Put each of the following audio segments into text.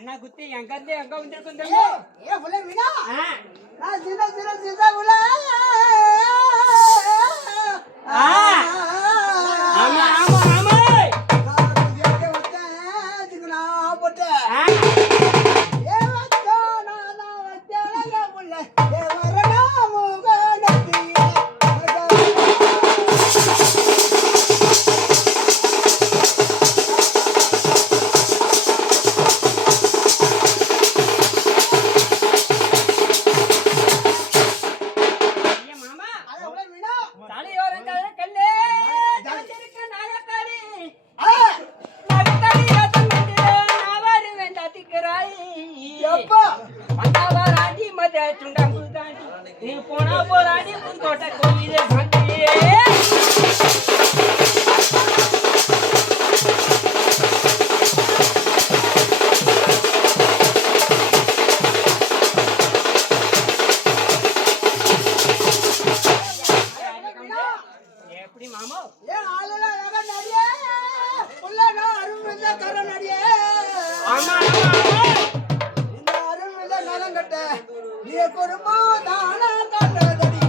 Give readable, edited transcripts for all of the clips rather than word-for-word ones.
என்ன குத்தி எங்க இருந்து எங்க வந்திருக்கும் ஏ புள்ள வினா நான் சின்ன புள்ள ஆமா ஆமா ஆமா போனா போராடி தோட்ட கோயிலே எப்படி மாமா ஏன் ஆளுல நடியே புள்ள நான் அருமையா கர நடியே ஆமா ஆமா இந்த அருமையில நலம் கட்ட நீ பொறுப்பு தானா காட்டதடி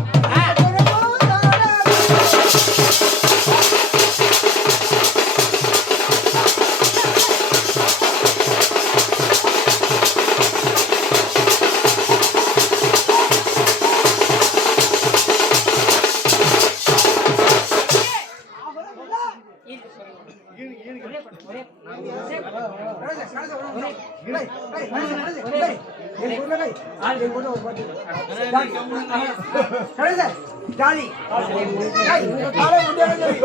ஜாலி